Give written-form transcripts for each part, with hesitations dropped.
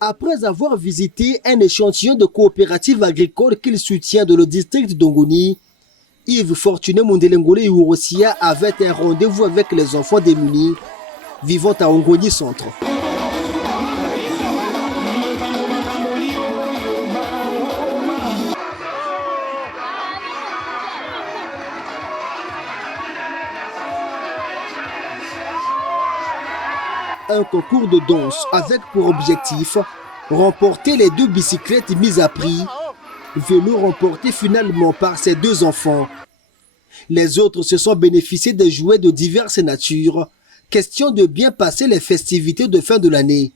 Après avoir visité un échantillon de coopératives agricoles qu'il soutient dans le district d'Ongoni, Yves Fortuné Mondelengole Iwurosia avait un rendez-vous avec les enfants démunis vivant à Ongoni Centre. Un concours de danse avec pour objectif remporter les 2 bicyclettes mises à prix, vélo remporté finalement par ces 2 enfants. Les autres se sont bénéficiés de jouets de diverses natures, question de bien passer les festivités de fin de l'année.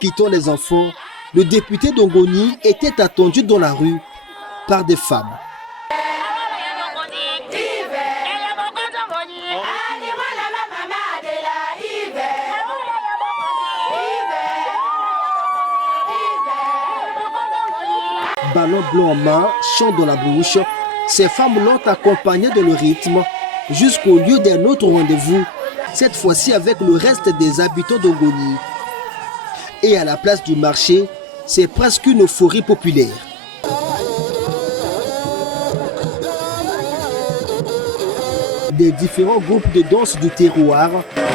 Quittant les enfants, le député d'Ongoni était attendu dans la rue par des femmes. Ballon blanc en main, chant dans la bouche, ces femmes l'ont accompagné dans le rythme jusqu'au lieu d'un autre rendez-vous, cette fois-ci avec le reste des habitants d'Ongoni. Et à la place du marché, c'est presque une euphorie populaire. Des différents groupes de danse du terroir,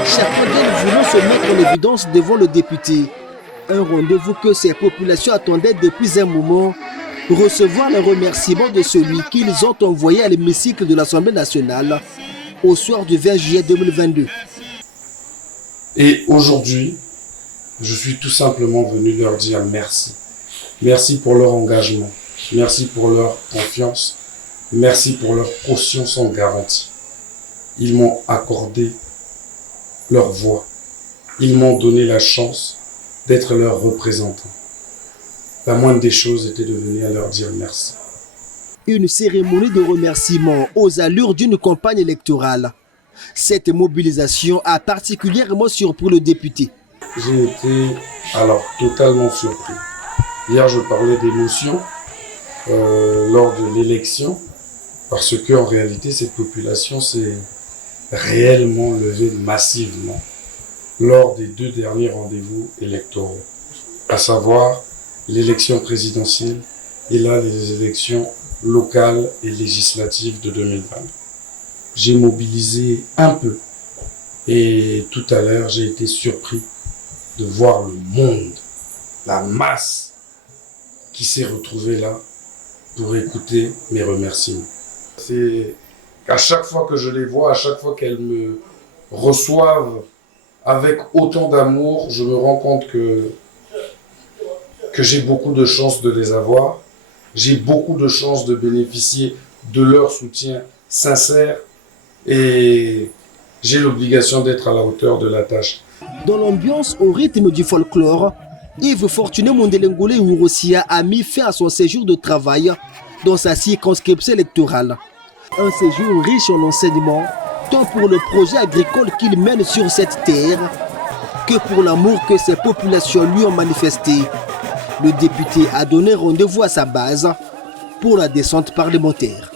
chacun d'elles voulant se mettre en évidence devant le député. Un rendez-vous que ces populations attendaient depuis un moment, recevoir le remerciement de celui qu'ils ont envoyé à l'hémicycle de l'Assemblée nationale au soir du 20 juillet 2022. Et aujourd'hui, je suis tout simplement venu leur dire merci. Merci pour leur engagement. Merci pour leur confiance. Merci pour leur caution sans garantie. Ils m'ont accordé leur voix. Ils m'ont donné la chance d'être leur représentant. La moindre des choses était de venir leur dire merci. Une cérémonie de remerciement aux allures d'une campagne électorale. Cette mobilisation a particulièrement surpris le député. J'ai été alors totalement surpris. Hier, je parlais d'émotion lors de l'élection, parce qu'en réalité, cette population s'est réellement levée massivement lors des 2 derniers rendez-vous électoraux, à savoir l'élection présidentielle et là les élections locales et législatives de 2020. J'ai mobilisé un peu et tout à l'heure, j'ai été surpris de voir le monde, la masse qui s'est retrouvée là pour écouter mes remerciements. C'est qu'à chaque fois que je les vois, à chaque fois qu'elles me reçoivent avec autant d'amour, je me rends compte que j'ai beaucoup de chance de les avoir. J'ai beaucoup de chance de bénéficier de leur soutien sincère et j'ai l'obligation d'être à la hauteur de la tâche. Dans l'ambiance au rythme du folklore, Yves Fortuné Mondelengole Iwurosia a mis fin à son séjour de travail dans sa circonscription électorale. Un séjour riche en enseignements, tant pour le projet agricole qu'il mène sur cette terre que pour l'amour que ses populations lui ont manifesté. Le député a donné rendez-vous à sa base pour la descente parlementaire.